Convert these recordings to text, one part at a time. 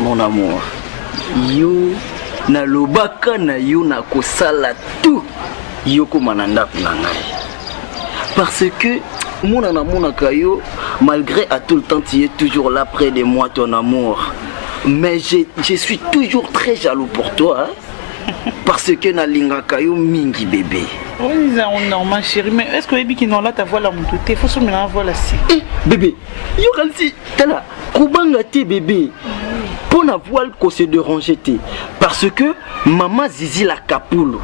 Mon amour, yo na lobaka na yo na kosala tout yo komananda na ngai. Parce que mon amour yo, malgré à tout le temps tu es toujours là près de moi ton amour. Mais je suis toujours très jaloux pour toi. Hein? Parce que na linga kayo mingi bébé. Oui, c'est normal chérie, mais est-ce que baby qui n'ont là ta voix là mon tout? Il faut se mettre la voix là si. Eh bébé, yo kalsi tala kubanga te bébé. Pour na voile qu'on se déranger te. Parce que maman Zizi la kapoulou.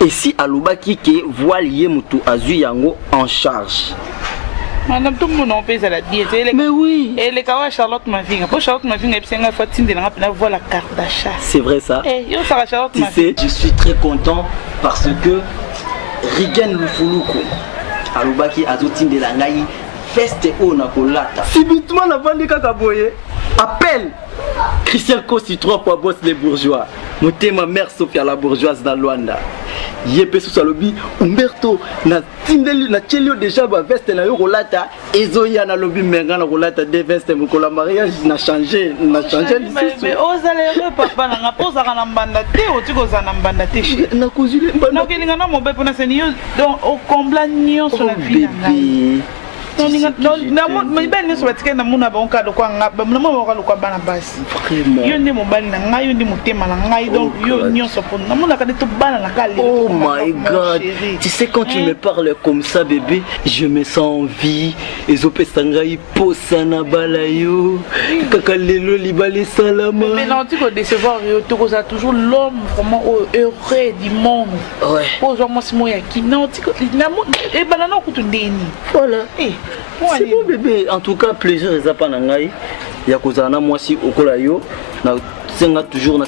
Et si alobaki ke voile yé mutu azu yango en charge. Madame, tout le monde en paye à la diète. Mais oui. Et les kawa Charlotte ma fille. Pour Charlotte ma fille, elle a fait une de la voix la carte d'achat. C'est vrai ça. Eh, yo ça Charlotte tu ma fille. sais, je suis très content parce que Rigen Lufuluku alobaki azotin de la ngai feste o na kolata. Subitement la vendre kaka boye. Appelle Christian Kossi 3 fois boss les bourgeois. Moté ma mère Sophia la bourgeoise dans Luanda. Yepé sous salobi Umberto na tindeli na chelio déjà ba veste na yo rolata ezoya na lobi menga na rolata de veste mukola mariage na changé mais ozale papa na ngapoza kana mbanda te otiko za na mbanda te chi na kozule mbanda na kelinga na mobe pona seni yo donc au combla nyonso la vie na ngai. Mais ben ne souhaite que na muna ba onka do kwa ngaba na mo ba kwa bana basi yo ndi mobali na ngai yo ndi motema na ngai donc yo nyonso po na muna ka de to bana na kali. Oh my god, tu sais quand tu me parles comme ça bébé, je me sens en vie ezopesa ngai posa na bala yo kaka lelo libale salama. Mais non tu ko décevoir yo to ko ça toujours l'homme vraiment heureux du monde. Ouais. Pour moi si moi ya ki non tu ko na mo e banana ko to ndeni. Voilà. C'est bon bébé, en tout cas plaisir eza pa na ngai ya kozala na mwasi okola yo na senga toujours.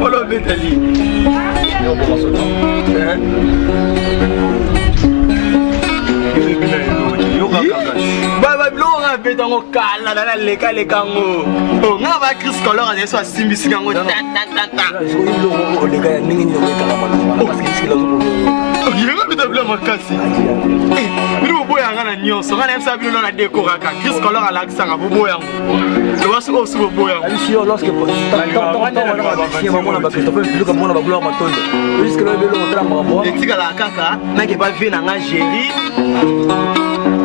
Voilà Betali. On commence au betango kala na leka lekango o nga ba Chris Color ale so asimbisi kango ta so lo leka ya ningi ni leka la mala parce que ici la zo yinga bitabla makasi bino boya ngana nyonso ngana msa bino na décora ka Chris Color ala kisanga boya ngo lo wasu osu boya ngo ici lorsque maman ba Christophe plus comme mona ba gloire matondo jusque là belo montra mama etika la kaka na ke ba vie na nga géri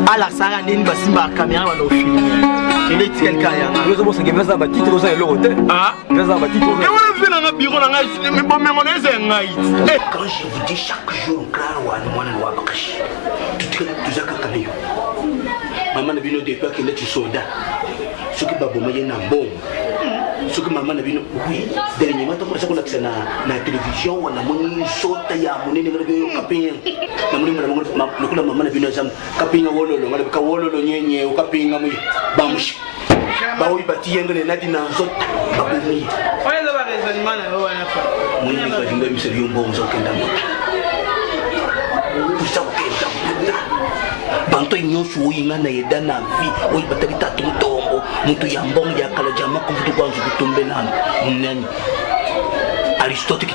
ala sara nini basimba caméra ba no film il est quelqu'un ya nga lozo bosa ngeza ba titre za eloko te ah ngeza ba titre mais wala vina na bureau na ngai mais bon mais on est ngai quand je vous dis chaque jour claro wa ni mwana wa bakashi tout ça kaka nayo maman na bino depuis que les soldats ce qui ba bomba na bombe ce que maman na bino oui dernièrement to ça ko lakisa na télévision wana moni sota ya munene ngale kapenya na moni mwana lokula mama na bino zam kapenya wololo ngale ka wololo nyenye ukapinga mu bamushi bawi bati yengene nadi na zota babumi oya za ba raisonnement na wana fa moni ba dinga miseri yombo nzokenda mota usakenda banto nyonso oyinga na yeda na vie oyi bataki tatu mutombo mutu ya mbongo ya kala jama ko mutu kwanzu kutombe nani nani Aristote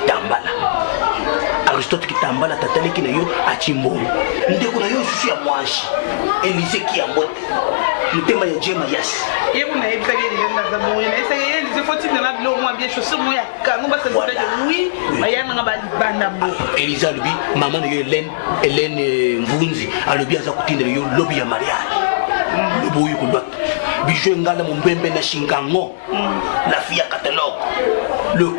Kitambala tataleki na yo achimbongo ndeko na yo susu ya mwashi Elise Kiambote mutema ya jema yasi yebu na ebisa ke yenda za moyo na esa ye Elise foti na bilo mwa bien chaussure moya kango ba se oui bayana nga ba libanda mo Elise alubi mama na yo Hélène Mvunzi alubi aza kutindela yo lobby ya mariage lobo yo kulwa bijou ngala mumbembe na shingango la fille à catalogue le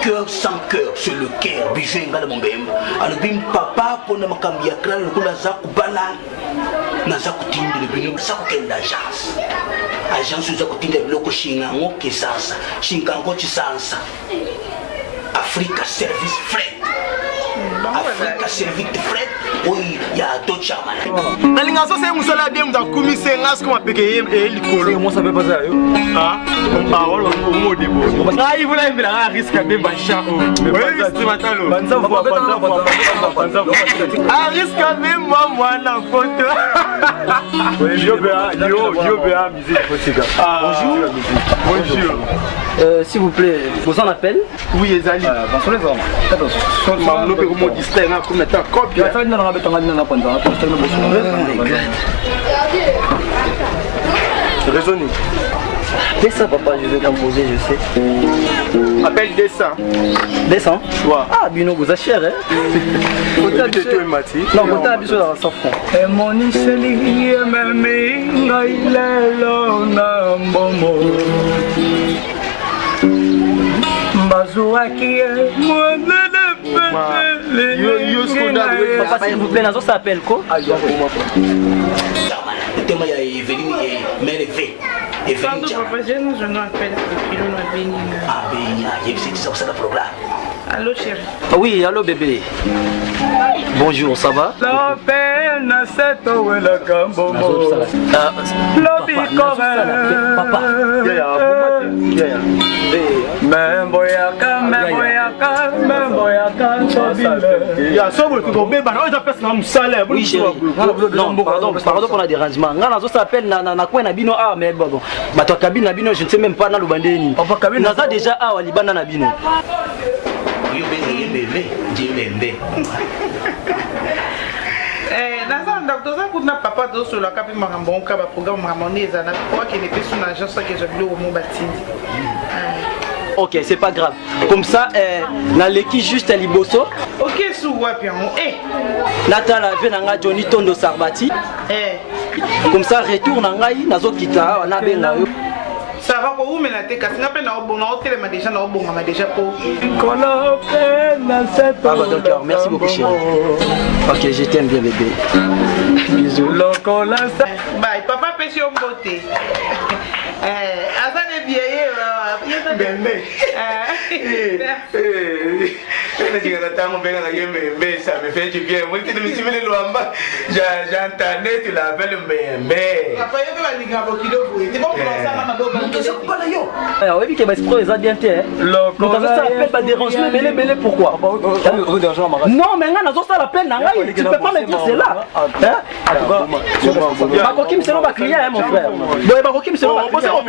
cœur sans cœur c'est le cœur bijou ngala mumbembe alubi papa pona makambi ya kala lokula za kubala na za kutindela bino sa kukenda agence za kutindela biloko shingango kisasa shingango chisansa Africa Service Freight Africa servite Fred. Oui, il y a d'autres charmants. nalinga so c'est musala bien mutakumisa ngas ko mapeke e likolo Comment ça peut passer là? ah wala mo debo ngai vula mbila nga risque be basha o oui c'est matalo a risque be moi na photo yo musique fotika bonjour S'il vous plaît, vous en appelez? oui ezali Bonsoir les hommes. Attention. mamulo pe ko distingue na comme ta copie Ça va être dans la bête en train de raisonner Dès ça, papa, je vais composer, je sais. appelle 200 200? Ouais. Ah, Bino, vous êtes cher, hein? Côté habitué mati Non, côté habitué dans 100 francs. Et mon iseli, meminga, il est là, nambomo. Bazouaki, moi, papa, s'il vous plaît, Nazo s'appelle quoi? Le thème est venu, mais le V. Pardon, papa, je ne appelle pas. Ah, ben, c'est ça le programme. Allô, chérie. Oui, allô, bébé. Bonjour, ça va? Papa. ya so bo ko be ba na oza pesa na musala Oui, chérie. Non, pardon pour le dérangement. Nazo s'appelle na coin na bino ah mais bon. Bato kabine na bino, je ne sais même pas na lubandeni. Papa kabine naza déjà ah wa libanda na bino. Yo bébé, Dieu bébé. Dans un docteur, quand on papa dos sur la cape marambo, on a programme maramondé, ça n'a pas qu'il est plus une agence que j'ai vu au mot bâti. Ok, c'est pas grave. Comme ça, na leki juste liboso. Ok, sous wapi on Natala venanga Johnny Tondo Sarbati. Comme ça, retour na ngai nazo kita na benga yo. Ça va pour vous, mais la tête, quand on a bon, on a déjà déjà pour. Ah bah d'accord, merci beaucoup chérie. Ok, je t'aime bien bébé. Bisous. Bye, papa pêche au beauté. Avant de vieillir, bembe na jinga tango benga na yembe ça me fait du bien moi qui me suis mis le lamba j'entendais tu l'appelles bembe papa yo ba linga bokido boye c'est bon pour ça mama do ba Pas yo. Alors oui, que va exploser les adientés. Donc ça appelle pas dérangement, belé pourquoi? Non, mais là nazo ça l'appelle nanga, tu peux pas me dire c'est là. Hein? Bakokim c'est pas client mon frère. Boy bakokim c'est pas client.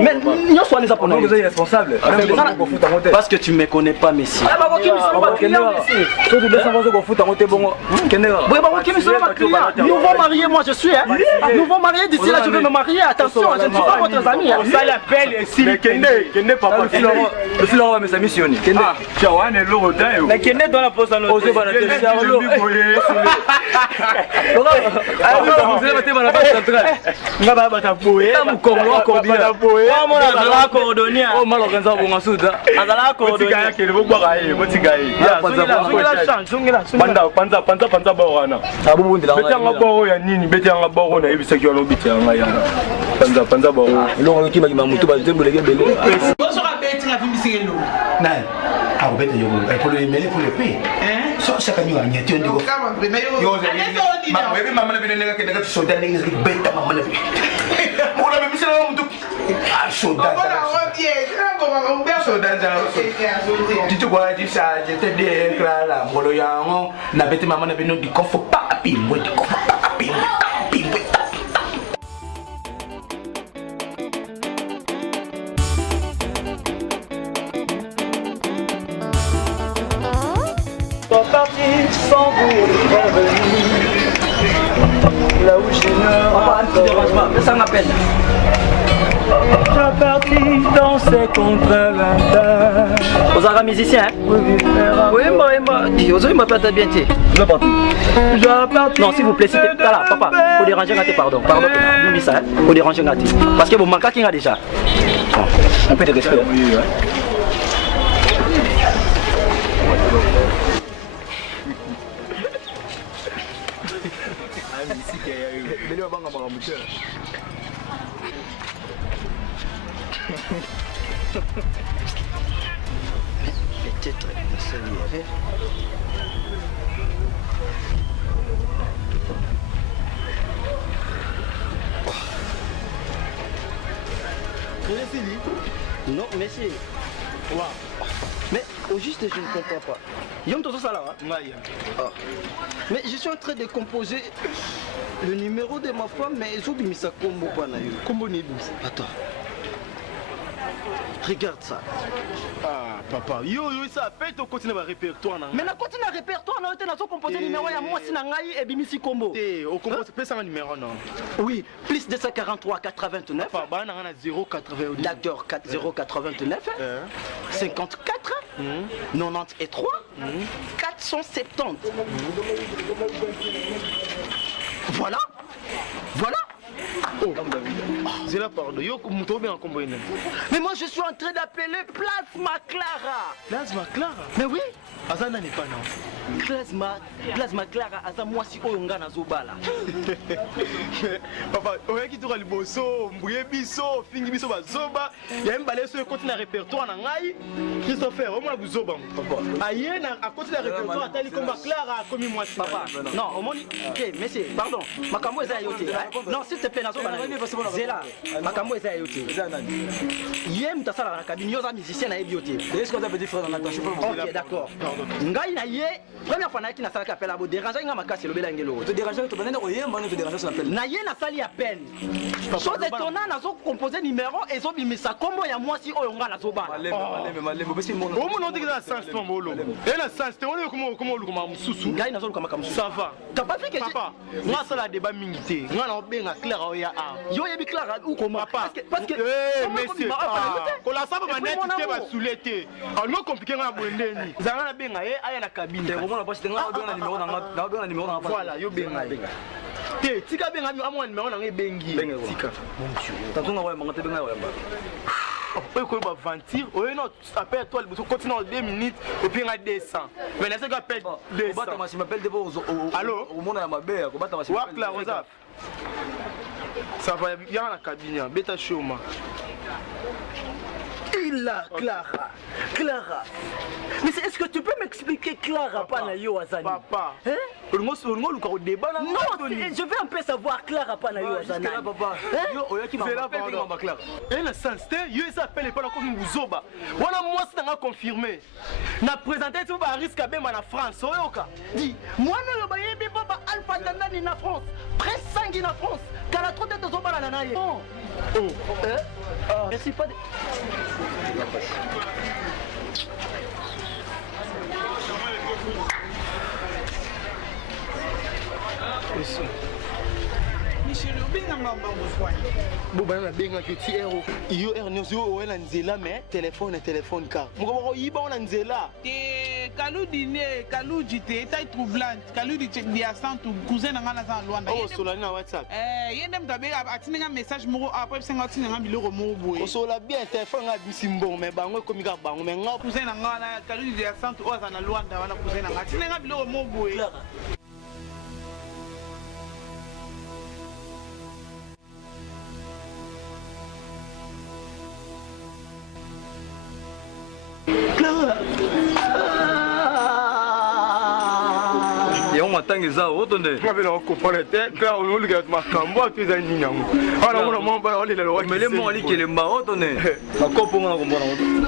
Mais nous sommes les japonais. Vous êtes responsable. Parce que tu me connais pas Messi. Bakokim c'est pas client Messi. Toi tu descends au foot en côté bon. Boy bakokim c'est pas client. Nous vont marier moi je suis hein. Nous vont marier d'ici là tu veux me marier attention, je ne suis pas votre ami. Ça l'appelle ici Kende papa le fil on va me missionner. Kende. Chawan et l'eau d'ailleurs. Mais Kende dans la poste à l'autre. Osez pas la tête à l'eau. Vous allez mettre la base centrale. Ngaba batapoe. Tamu Congo coordinateur. Oh mon azala coordonner. Oh mal organiser bon asuda. Azala coordonner. Tika yake le bwa gaye, motika ye. Ya panza ba wana. Abubu ndila. Betanga boro ya nini? Betanga boro na yebisa ki ono bitanga ya. Panza ba wana. Longo kima kima mutu ba zembele gebele. Bonsoir bête na vimisi lo. Nan. Ah, vous êtes pour le mêler pour le payer. Hein? Ça, c'est quand il y a un yéti, on dit. Yo, maman a venu que les soldats les bêtes à maman. On a mis ça dans tout. Ah, soldat. Tu te vois, tu sais, j'étais bien là, Moloyan, n'a bête maman a venu du confort pas à pile, moi du confort pas à pile. Parti sans vous revenir. Là où j'ai un petit dérangement, mais ça m'appelle. Je suis parti dans ces contre-vents. Vous avez un musicien, hein? Oui, moi. Vous m'appelez bien, tu es. Non, s'il vous plaît, s'il te plaît. Là, papa, faut déranger un pardon. Pardon, dis ça, hein? Faut déranger un parce que vous manquez qui a déjà. Un peu de respect. peut-être saluer. Non, merci. Wow. Mais au juste, je ne comprends pas. Yom Toso Salah. Mais je suis en train de composer le numéro de ma femme, mais ils ont mis ça combo. Combo Nibus. Attends. Regarde ça. Ah, papa, yo, ça fait ton continue à répertoire. Mais na continue à répertoire, on a composé le numéro, il y a moi, si nangaï et bimisi combo. Au combo, c'est pas ça un numéro, non? Oui, plus 243 429. Enfin, bah, on a 0,89. D'accord, 0,89. 54. 90 et 3. 470. Voilà. Voilà. Oh, c'est la pardon. Yo, comment bien combo? Mais moi je suis en train d'appeler Plasma Clara. Plasma Clara? Mais oui. Azana n'est pas non. Plasma Clara, Aza moi si oyonga na zobala. Papa, oya ki toka liboso, mbuye biso, fingi biso bazoba. Ya mbale so continue répertoire na ngai. Christopher, au moins buzoba papa. Aye na a continue répertoire atali komba Clara komi moi papa. Non, au moins OK, monsieur, pardon. Makambo eza yote. Non, s'il te plaît na zobala. Zela. Makambo eza yote. Yem tasala na kabine yoza musicien na ebiote. Est-ce que vous avez dit frère dans la tâche? OK, d'accord. Ngai na ye, première fois na ki na sala ka appel abo déranger nga makasi lobela ngelo. Te déranger to banana oyemba te déranger son appel. Na ye na sali appel. Chose étonnant na zo composer numéro et zo bimisa kombo ya mwasi oyo nga na zo bala. Maleme besi mon. Au moins on dit que ça sens ton molo. Et la sens te on comment luka mususu. Ngai na zo luka makamusu. Ça va. T'as pas vu que papa, moi ça la débat mingité. Nga na obenga Clara oya a. Yo yebi Clara ou comment? Parce que monsieur, ko la saba manette te ba soulete. On no compliquer nga bondeni. Zanga na benga aya na cabine. Au moins la poste nga obenga numéro na numéro na voilà, yo benga. Te tika benga mi amwa numéro na ngebengi. Tika. Mon Dieu. Tantonga wa mangate benga wa mba. Après qu'on va ventir, on non, appelle toi, il faut continuer en 2 minutes et puis on a 200. Mais là, c'est qu'on appelle 200. Je m'appelle Debo. Allô? Au monde à ma belle, la Rosa. Ça va, il y a la cabine, bêta chôma. Il a Clara. Clara. Mais est-ce que tu peux m'expliquer Clara pas na yo Azani? Papa. Hein? Non, je veux un peu savoir Clara pas na yo Azani. Papa. Yo oya ki m'appelle ma Clara. Et le sens yo s'appelle pas comme Muzoba. Voilà moi c'est nga confirmé. Na présenté tu ba risque bema na France oyoka. Dis, moi na loba yebi papa Alpha Dandani na France. Très sanguine na France. Car la trop de zobala na naye. Oh. Merci pas de... Boba na benga ke ti ero iyo ernest yo wela nzela mais téléphone car moko yiba ona nzela te kaludi ne kaludi te tai troublante kaludi dia santu cousin nga na za Luanda oh solani na WhatsApp yende mtabe atinga message moko après senga tinga biloko moko boye osola bien téléphone nga bisimbo mais bango komika bango mais nga cousin nga na kaludi dia santu oza na Luanda wana cousin nga tinga biloko moko boye. Ya on matangi za otonde. Ngabe na comprendre te Clara on luka makambo atuza nini yango. Ala mona mamba ole le wa. Mais les mots ali kelemba otonde. Na kopo ngana kombona otonde.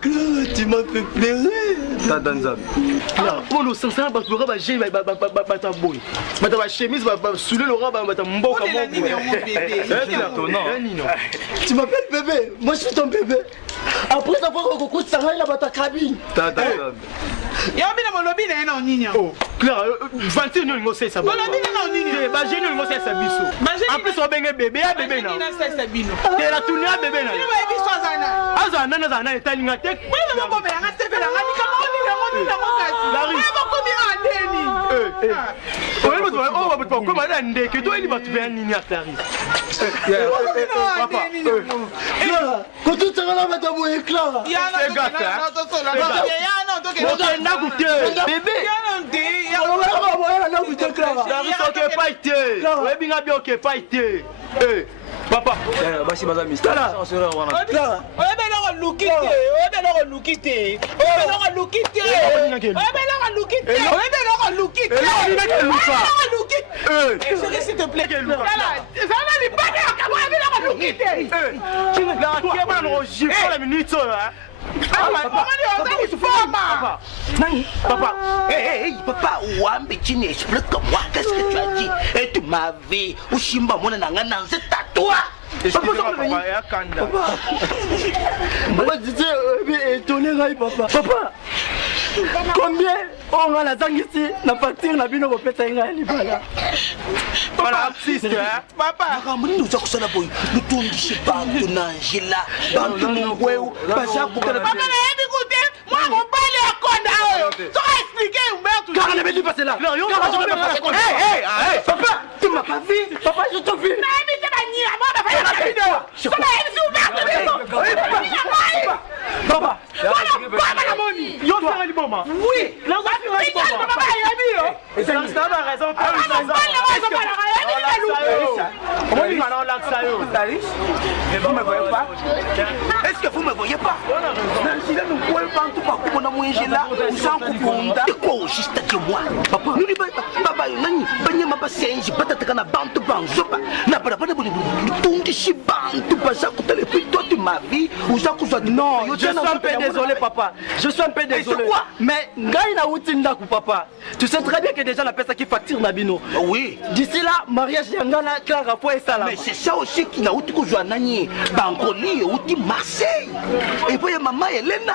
Clara, tu m'as fait pleurer. Tata Nzambe. Clara, pour le sens ça ba flora ba j'ai ba boy. Ba ta chemise ba souler le robe ba ta mboka Tu m'appelles bébé. Moi je suis ton bébé. Après avoir recours ça là dans ta cabine. Tata Nzambe. Ya bina mo lobi na na oninya. Oh, Clara, 21 ngo c'est ça. Mo lobi na oninya. Ba j'ai ngo c'est ça biso. En plus on benga bébé ya bébé na. Ina c'est ça bino. Te la tourner bébé na. Ni ba biso azana. Azana na etalinga te. Moi na ko be nga tefela nga ni kama oni na mo kasi. Laris. Ba ko bi andeni. Oye ba o ba ko ma na ndeke to eli ba tu ben nini a Claris. Papa. Clara, quand tu te rends là boye Clara. Ya na gata. Ya na to ke. Na goûter. Bébé. Ya na te. Ya na goûter Clara. Laris OK pas été. Ouais binga bien OK pas été. Papa. Basi baza mystère. Clara. S'il te plaît. Papa, papa, explique-moi qu'est-ce que tu as dit. Et tu m'avais, ou Shimba, mon anana, c'est à toi. Papa, combien on a la zangue ici, la facture n'a pas de péter un libala. Papa, papa, nous avons ça la boy. Nous tournons chez Angela, dans tout mon wéou, pas ça pour que la papa, écoutez, moi, mon père est à Konda. Tu vas expliquer ou merde. Car on avait dit passer là. Papa, tu m'as pas vu. Papa, je te vu. Papa, oui, est-ce que vous me voyez pas? Nous ne pouvons pas tout parcours dans mon là, sans couponda. C'est quoi au juste que moi? Papa, nous disons papa, nani, banya mapa senji, patata na bantu banzopa, na pas de tout ici bantu basa kutale puis toi tu m'as vu ou ça que non, je suis un peu désolé papa. Je suis un peu désolé. Mais ngai na utinda ku papa. Tu sais très bien que déjà la personne qui facture Nabino. Oui. D'ici là, mariage yangana Clara pour et ça là. Mais c'est ça aussi qui n'a outi que nani Bancoli outi Marseille. Et puis maman Elena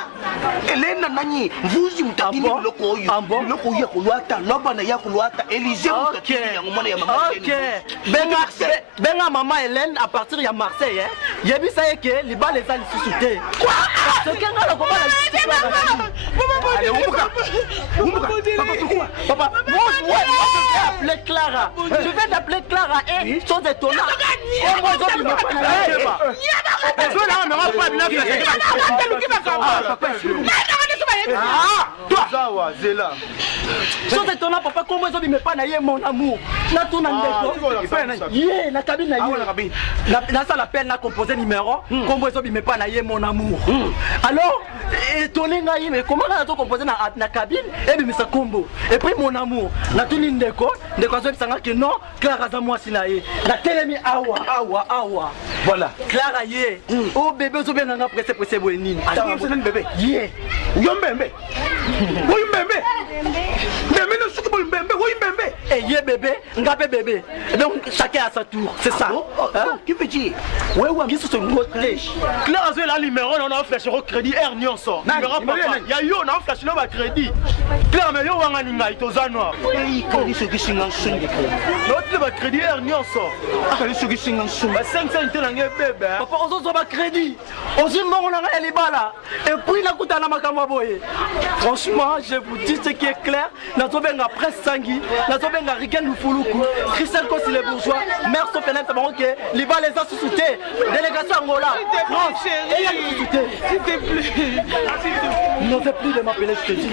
nani vous y mutadini loko yo. Loko yo kuluata, loba na ya kuluata, Élysée mutadini ya ngomana ya maman. OK. Benga maman Hélène à partir de Marseille hein. Yebi ça y est que les balles les a suscité. Quoi? C'est qu'un gars là comment Papa, moi je vais appeler Clara. Je vais t'appeler Clara et chose étonnante. Chose étonnante, papa, comment ils ont dit mais pas naïe mon amour. Na tout n'andeko. Yé, na cabine naïe. Na ça l'appel na composé numéro. Comment ils ont dit mais pas naïe mon amour. Alors, étonné naïe mais comment on a composé na cabine et bien ça combo. Et puis mon amour, na tout n'andeko. Ndeko zo bisanga que non, Clara za moi sinaïe. Na telemi awa. Voilà. Clara yé. Oh bébé zo bien nga pressé boenini. Attends, c'est un bébé. Yé. Yombembe. Woyumbembe. Bébé ne souki bombembe, woyumbembe. Eh yé bébé, ngape bébé. Donc chacun à sa tour, c'est ça. Qui veut dire? Ouais, qui se sont motelés. Claire a la numéro, on a flash au crédit R ni on sort. Numéro papa. Il y a yo on a flash au crédit. Claire mais yo wanga ninga itozanwa. Et quand ce qui singa sungi. L'autre va crédit R ni on sort. Quand ce qui singa sungi. 500 telanga bébé. Papa on zo ba crédit. On dit mon on a les bala. Et puis la kuta na makamba boye. Franchement, je vous dis ce qui est clair, nazo benga presse sangi, nazo benga Rigen Lufuluku, Christelle Kossi les bourgeois, mère Sophie Tabaronke, les bas les a sous-soutés, délégation Angola, France, S'il te plaît. n'osez plus de m'appeler, je te dis.